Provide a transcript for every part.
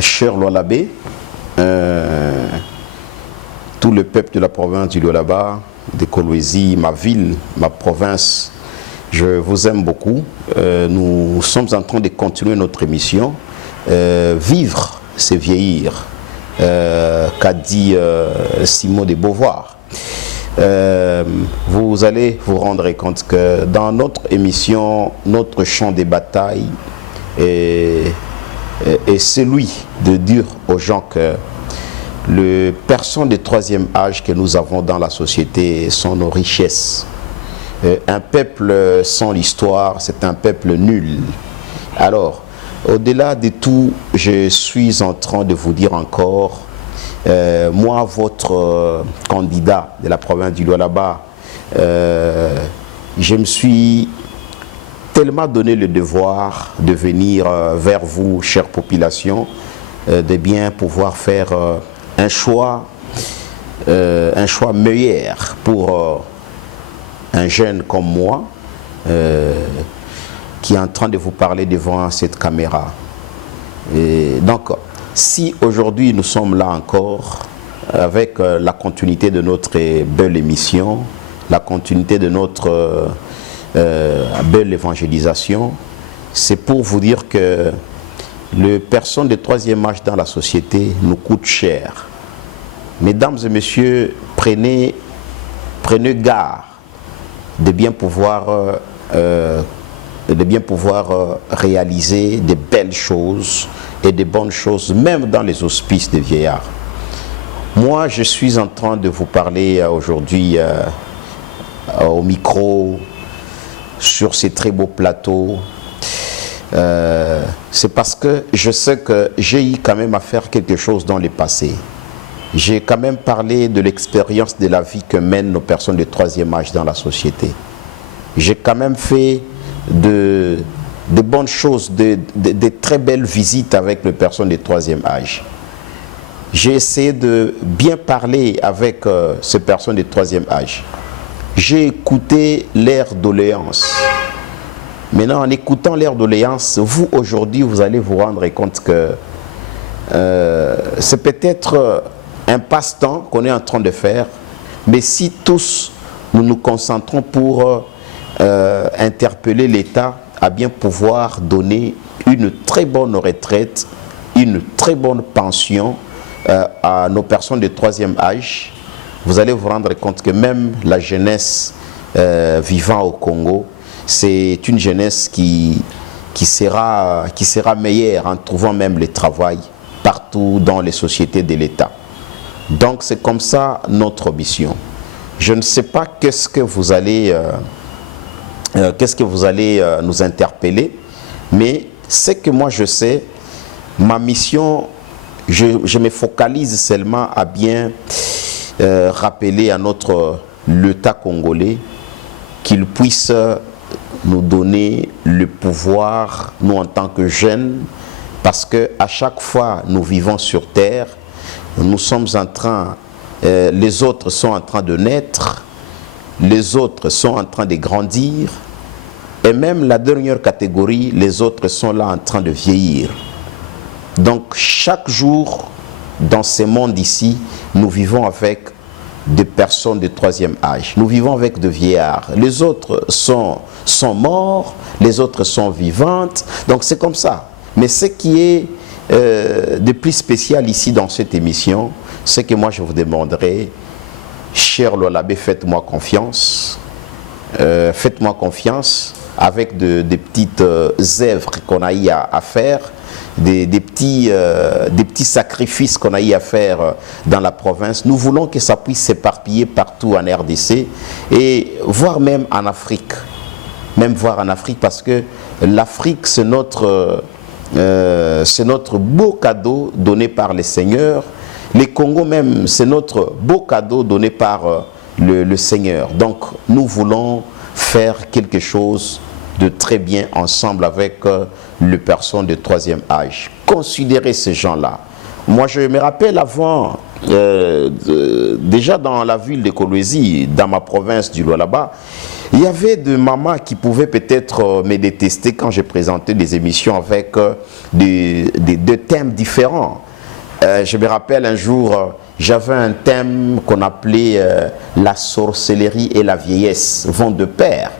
cher Lualabé, tout le peuple de la province du Lualaba, de Kolwezi, ma ville, ma province, je vous aime beaucoup. Nous sommes en train de continuer notre émission. Vivre, c'est vieillir, qu'a dit Simone de Beauvoir. Vous allez vous rendre compte que dans notre émission, notre champ de bataille est celui de dire aux gens que les personnes de troisième âge que nous avons dans la société sont nos richesses. Un peuple sans l'histoire, c'est un peuple nul. Alors, au-delà de tout, je suis en train de vous dire encore, moi, votre candidat de la province du Lualaba, je me suis tellement donné le devoir de venir vers vous, chère population, de bien pouvoir faire un choix meilleur pour un jeune comme moi qui est en train de vous parler devant cette caméra. Et donc, si aujourd'hui nous sommes là encore avec la continuité de notre belle émission, la continuité de notre belle évangélisation, c'est pour vous dire que les personnes de troisième âge dans la société nous coûtent cher. Mesdames et messieurs, prenez garde de bien pouvoir réaliser de belles choses et de bonnes choses, même dans les hospices des vieillards. Moi, je suis en train de vous parler aujourd'hui au micro, sur ces très beaux plateaux. C'est parce que je sais que j'ai eu quand même à faire quelque chose dans le passé. J'ai quand même parlé de l'expérience de la vie que mènent nos personnes de troisième âge dans la société. J'ai quand même fait de bonnes choses, de très belles visites avec les personnes de troisième âge. J'ai essayé de bien parler avec ces personnes de troisième âge. J'ai écouté leurs doléances. Maintenant, en écoutant leurs doléances, vous, aujourd'hui, vous allez vous rendre compte que c'est peut-être un passe-temps qu'on est en train de faire, mais si tous nous nous concentrons pour interpeller l'État à bien pouvoir donner une très bonne retraite, une très bonne pension à nos personnes de troisième âge, vous allez vous rendre compte que même la jeunesse vivant au Congo, c'est une jeunesse qui sera meilleure en trouvant même le travail partout dans les sociétés de l'État. Donc c'est comme ça notre mission. Je ne sais pas qu'est-ce que vous allez nous interpeller, mais ce que moi je sais, ma mission, je me focalise seulement à bien rappeler à l'État congolais qu'il puisse nous donner le pouvoir, nous en tant que jeunes, parce qu'à chaque fois nous vivons sur terre, nous sommes en train, les autres sont en train de naître, les autres sont en train de grandir, et même la dernière catégorie, les autres sont là en train de vieillir. Donc chaque jour, dans ce monde ici, nous vivons avec des personnes de troisième âge. Nous vivons avec des vieillards. Les autres sont morts, les autres sont vivantes. Donc c'est comme ça. Mais ce qui est de plus spécial ici dans cette émission, c'est que moi je vous demanderai, cher Lualabé, faites-moi confiance. Faites-moi confiance avec des petites œuvres qu'on a eu à faire, des petits sacrifices qu'on a eu à faire dans la province. Nous voulons que ça puisse s'éparpiller partout en RDC et voire même en Afrique. Même voir en Afrique, parce que l'Afrique, c'est notre beau cadeau donné par le Seigneur. Les Congo même, c'est notre beau cadeau donné par le Seigneur. Donc, nous voulons faire quelque chose de très bien ensemble avec les personnes de troisième âge. Considérez ces gens-là. Moi, je me rappelle avant, déjà dans la ville de Kolwezi, dans ma province du Lualaba, Il y avait des mamans qui pouvaient peut-être me détester quand j'ai présenté des émissions avec des thèmes différents. Je me rappelle un jour, j'avais un thème qu'on appelait la sorcellerie et la vieillesse vont de pair.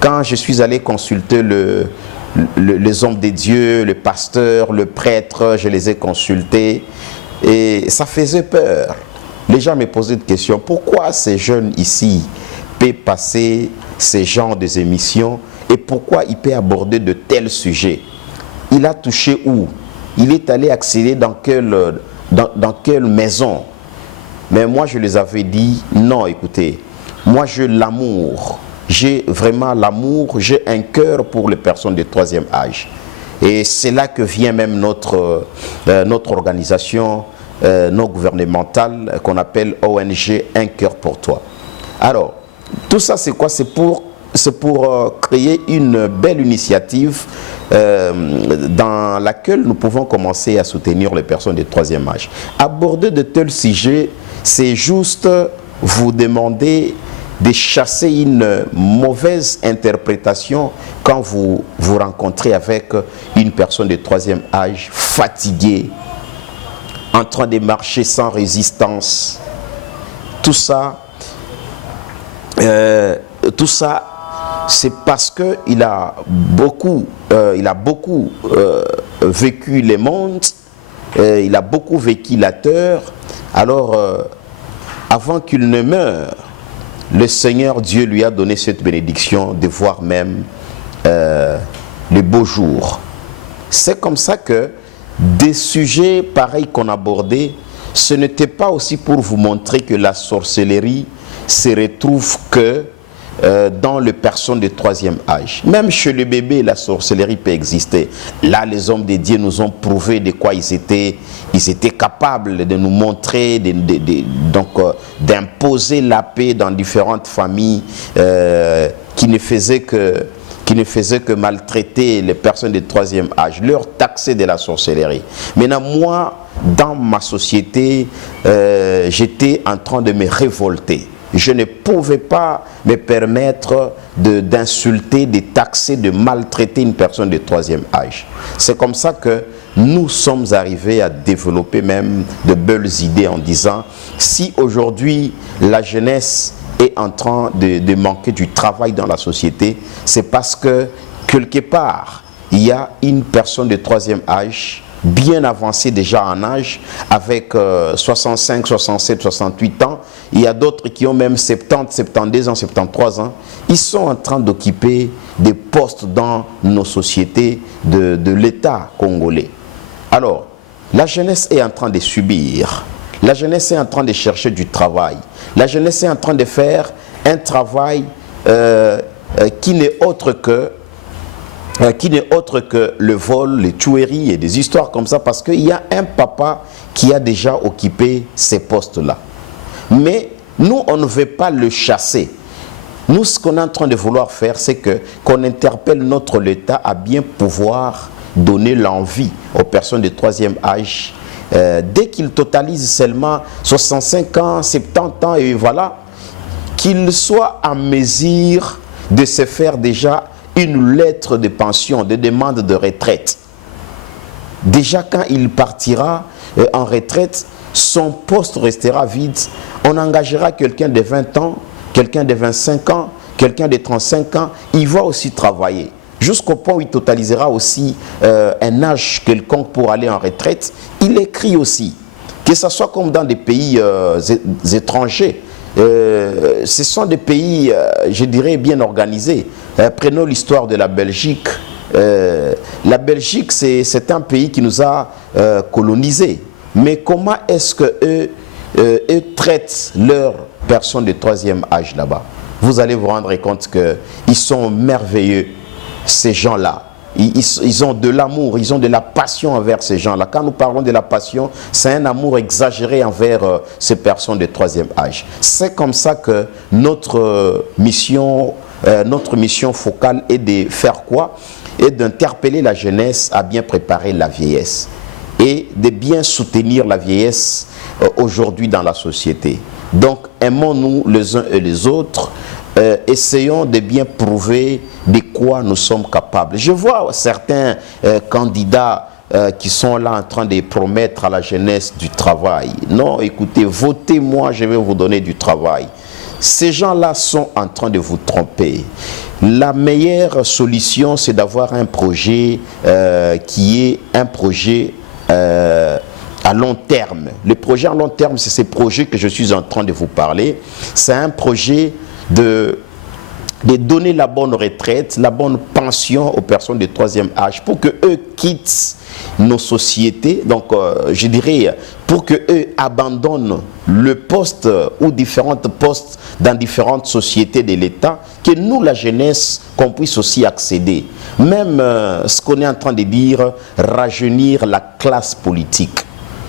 Quand je suis allé consulter les hommes de Dieu, le pasteur, le prêtre, je les ai consultés et ça faisait peur. Les gens me posaient des questions. Pourquoi ces jeunes ici peuvent passer ces genres d'émissions et pourquoi il peut aborder de tels sujets? Il a touché où? Il est allé accéder dans quelle maison? Mais moi je les avais dit, non, écoutez, moi j'ai l'amour. J'ai vraiment l'amour, j'ai un cœur pour les personnes de troisième âge. Et c'est là que vient même notre organisation non gouvernementale qu'on appelle ONG Un cœur pour toi. Alors, tout ça c'est quoi? C'est pour créer une belle initiative dans laquelle nous pouvons commencer à soutenir les personnes de troisième âge. Aborder de tels sujets, c'est juste vous demander de chasser une mauvaise interprétation quand vous vous rencontrez avec une personne de troisième âge fatiguée, en train de marcher sans résistance. Tout ça, c'est parce qu'il a beaucoup, vécu les mondes, il a beaucoup vécu la terre. Alors, avant qu'il ne meure, le Seigneur Dieu lui a donné cette bénédiction de voir même les beaux jours. C'est comme ça que des sujets pareils qu'on abordait, ce n'était pas aussi pour vous montrer que la sorcellerie se retrouve que dans les personnes de troisième âge. Même chez le bébé, la sorcellerie peut exister. Là, les hommes de Dieu nous ont prouvé de quoi ils étaient capables de nous montrer, d'imposer la paix dans différentes familles qui ne faisaient que maltraiter les personnes de troisième âge, leur taxer de la sorcellerie. Maintenant, moi, dans ma société, j'étais en train de me révolter. Je ne pouvais pas me permettre d'insulter, de taxer, de maltraiter une personne de troisième âge. C'est comme ça que nous sommes arrivés à développer même de belles idées en disant, si aujourd'hui la jeunesse est en train de manquer du travail dans la société, c'est parce que quelque part, il y a une personne de troisième âge bien avancé déjà en âge, avec 65, 67, 68 ans. Il y a d'autres qui ont même 70, 72 ans, 73 ans. Ils sont en train d'occuper des postes dans nos sociétés de l'État congolais. Alors, la jeunesse est en train de subir. La jeunesse est en train de chercher du travail. La jeunesse est en train de faire un travail qui n'est autre que le vol, les tueries et des histoires comme ça, parce qu'il y a un papa qui a déjà occupé ces postes-là. Mais nous, on ne veut pas le chasser. Nous, ce qu'on est en train de vouloir faire, c'est qu'on interpelle notre État à bien pouvoir donner l'envie aux personnes de troisième âge, dès qu'ils totalisent seulement 65 ans, 70 ans, et voilà, qu'ils soient en mesure de se faire déjà une lettre de pension, de demande de retraite. Déjà quand il partira en retraite, son poste restera vide. On engagera quelqu'un de 20 ans, quelqu'un de 25 ans, quelqu'un de 35 ans. Il va aussi travailler. Jusqu'au point où il totalisera aussi un âge quelconque pour aller en retraite. Il écrit aussi. Que ce soit comme dans des pays étrangers. Ce sont des pays, je dirais, bien organisés. Prenons l'histoire de la Belgique. La Belgique, c'est un pays qui nous a colonisés. Mais comment est-ce qu'eux traitent leurs personnes de troisième âge là-bas? Vous allez vous rendre compte qu'ils sont merveilleux, ces gens-là. Ils ont de l'amour, ils ont de la passion envers ces gens-là. Quand nous parlons de la passion, c'est un amour exagéré envers ces personnes de troisième âge. C'est comme ça que notre mission focale est de faire quoi? Et d'interpeller la jeunesse à bien préparer la vieillesse. Et de bien soutenir la vieillesse aujourd'hui dans la société. Donc, aimons-nous les uns et les autres. essayons de bien prouver de quoi nous sommes capables. Je vois certains candidats qui sont là en train de promettre à la jeunesse du travail. Non, écoutez, votez-moi, je vais vous donner du travail. Ces gens-là sont en train de vous tromper. La meilleure solution, c'est d'avoir un projet qui est un projet à long terme. Le projet à long terme, c'est ce projet que je suis en train de vous parler. C'est un projet de donner la bonne retraite, la bonne pension aux personnes de troisième âge pour que eux quittent nos sociétés, donc je dirais pour que eux abandonnent le poste ou différents postes dans différentes sociétés de l'État, que nous, la jeunesse, qu'on puisse aussi accéder. Même ce qu'on est en train de dire, rajeunir la classe politique.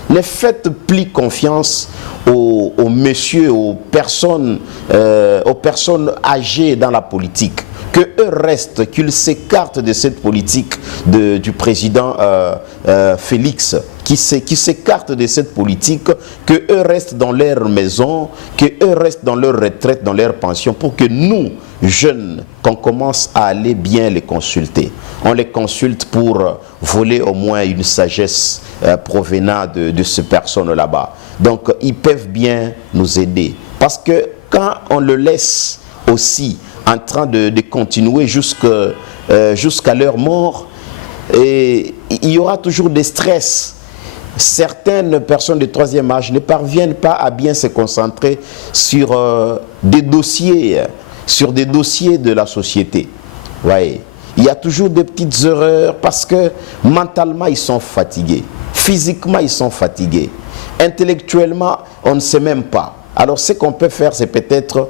Ne faites plus confiance aux messieurs, aux personnes âgées dans la politique. Que eux restent, qu'ils s'écartent de cette politique du président Félix, qui s'écartent de cette politique, que eux restent dans leur maison, que eux restent dans leur retraite, dans leur pension, pour que nous, jeunes, qu'on commence à aller bien les consulter. On les consulte pour voler au moins une sagesse provenant de ces personnes là-bas. Donc, ils peuvent bien nous aider. Parce que quand on le laisse aussi en train de continuer jusqu'à leur mort, et il y aura toujours des stress. Certaines personnes de troisième âge ne parviennent pas à bien se concentrer sur des dossiers de la société. Ouais. Il y a toujours des petites erreurs parce que mentalement ils sont fatigués, physiquement ils sont fatigués, intellectuellement on ne sait même pas. Alors ce qu'on peut faire, c'est peut-être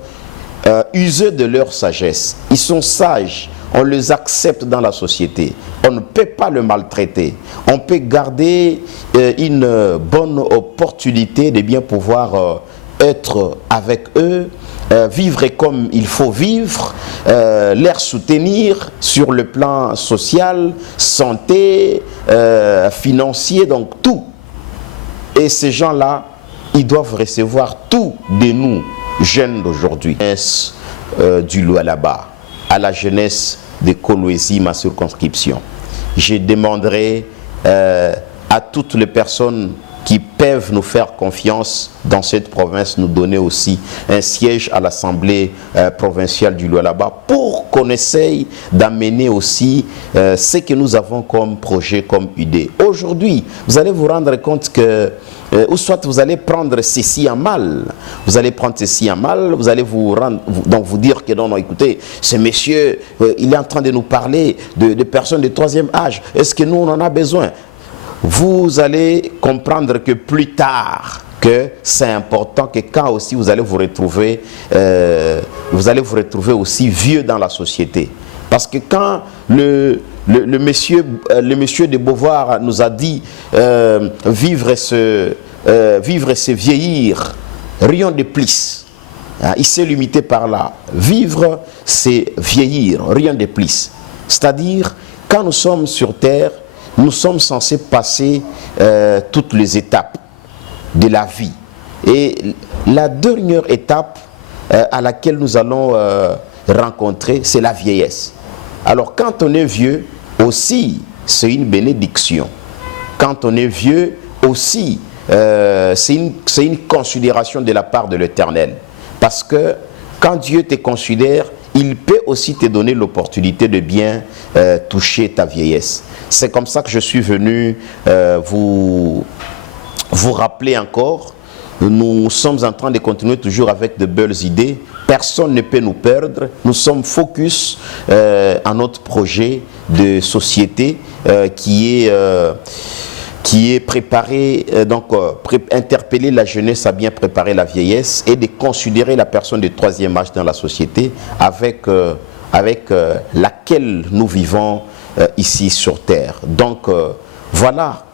user de leur sagesse. Ils sont sages, on les accepte dans la société. On ne peut pas le maltraiter. On peut garder une bonne opportunité de bien pouvoir être avec eux, vivre comme il faut vivre, les soutenir sur le plan social, santé, financier, donc tout. Et ces gens-là, ils doivent recevoir tout de nous, jeunes d'aujourd'hui. Du Lualaba, à la jeunesse de Kolwezi, ma circonscription. Je demanderai à toutes les personnes qui peuvent nous faire confiance dans cette province, nous donner aussi un siège à l'Assemblée provinciale du Lualaba pour qu'on essaye d'amener aussi ce que nous avons comme projet, comme idée. Aujourd'hui, vous allez vous rendre compte que ou soit vous allez prendre ceci en mal. Vous allez prendre ceci en mal, vous allez vous dire que non, écoutez, ce monsieur, il est en train de nous parler de personnes de troisième âge. Est-ce que nous, on en a besoin? Vous allez comprendre que plus tard, que c'est important que quand aussi vous allez vous retrouver aussi vieux dans la société. Parce que quand le monsieur de Beauvoir nous a dit vivre c'est vieillir, rien de plus. Il s'est limité par là. Vivre, c'est vieillir, rien de plus. C'est-à-dire, quand nous sommes sur terre, nous sommes censés passer toutes les étapes de la vie. Et la dernière étape à laquelle nous allons rencontrer, c'est la vieillesse. Alors quand on est vieux, aussi, c'est une bénédiction. Quand on est vieux, aussi, c'est une considération de la part de l'Éternel. Parce que quand Dieu te considère, il peut aussi te donner l'opportunité de bien toucher ta vieillesse. C'est comme ça que je suis venu vous rappeler encore. Nous sommes en train de continuer toujours avec de belles idées. Personne ne peut nous perdre. Nous sommes focus à notre projet de société qui est préparé, interpeller la jeunesse à bien préparer la vieillesse et de considérer la personne de troisième âge dans la société avec laquelle nous vivons ici sur Terre. Donc voilà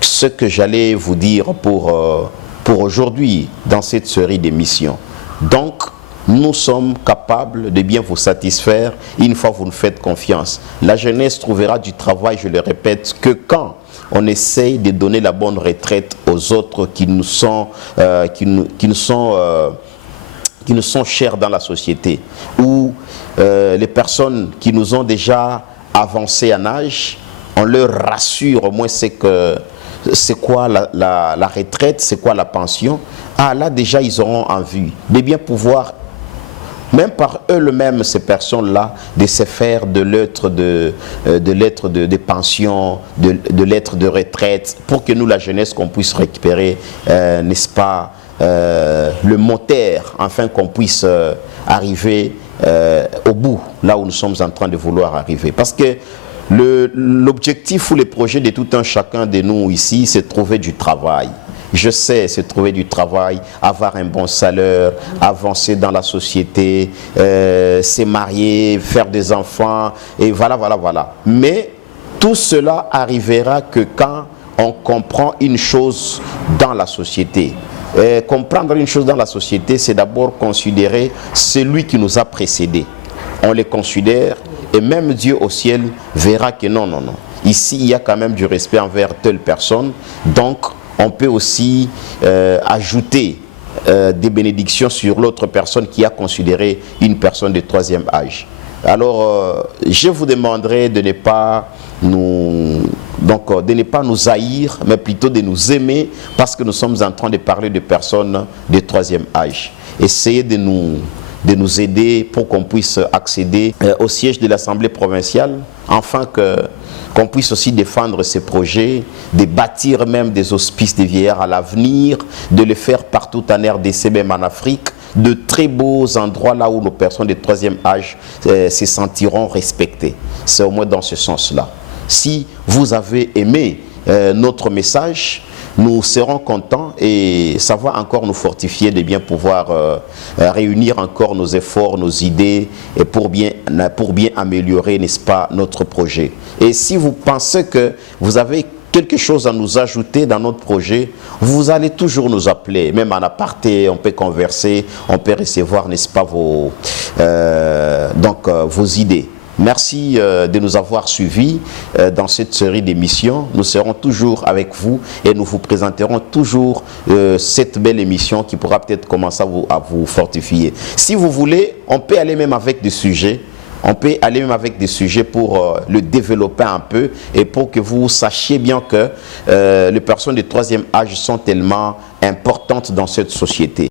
ce que j'allais vous dire pour aujourd'hui dans cette série d'émissions. Donc, nous sommes capables de bien vous satisfaire une fois que vous nous faites confiance. La jeunesse trouvera du travail, je le répète, que quand on essaye de donner la bonne retraite aux autres qui qui nous sont chers dans la société, ou les personnes qui nous ont déjà avancé en âge, on leur rassure au moins c'est quoi la retraite, c'est quoi la pension. Ah là déjà ils auront envie de bien pouvoir, même par eux-mêmes, ces personnes-là, de se faire de lettres de pension, de lettres de retraite, pour que nous, la jeunesse, qu'on puisse récupérer, n'est-ce pas, le moteur, afin qu'on puisse arriver au bout, là où nous sommes en train de vouloir arriver. Parce que l'objectif ou le projet de tout un chacun de nous ici, c'est de trouver du travail. Je sais, c'est trouver du travail, avoir un bon salaire, avancer dans la société, se marier, faire des enfants, et voilà. Mais tout cela arrivera que quand on comprend une chose dans la société. Comprendre une chose dans la société, c'est d'abord considérer celui qui nous a précédés. On les considère, et même Dieu au ciel verra que non. Ici, il y a quand même du respect envers telle personne, donc on peut aussi ajouter des bénédictions sur l'autre personne qui a considéré une personne de troisième âge. Alors, je vous demanderai de ne pas nous haïr, mais plutôt de nous aimer, parce que nous sommes en train de parler de personnes de troisième âge. Essayez de nous aider pour qu'on puisse accéder au siège de l'Assemblée provinciale, afin qu'on puisse aussi défendre ces projets, de bâtir même des hospices de vieillards à l'avenir, de le faire partout en RDC, même en Afrique, de très beaux endroits là où nos personnes de troisième âge se sentiront respectées. C'est au moins dans ce sens-là. Si vous avez aimé notre message, nous serons contents et ça va encore nous fortifier de bien pouvoir réunir encore nos efforts, nos idées et pour bien améliorer, n'est-ce pas, notre projet. Et si vous pensez que vous avez quelque chose à nous ajouter dans notre projet, vous allez toujours nous appeler, même en aparté, on peut converser, on peut recevoir, n'est-ce pas, vos idées. Merci de nous avoir suivis dans cette série d'émissions. Nous serons toujours avec vous et nous vous présenterons toujours cette belle émission qui pourra peut-être commencer à vous fortifier. Si vous voulez, on peut aller même avec des sujets. On peut aller même avec des sujets pour le développer un peu et pour que vous sachiez bien que les personnes de troisième âge sont tellement importantes dans cette société.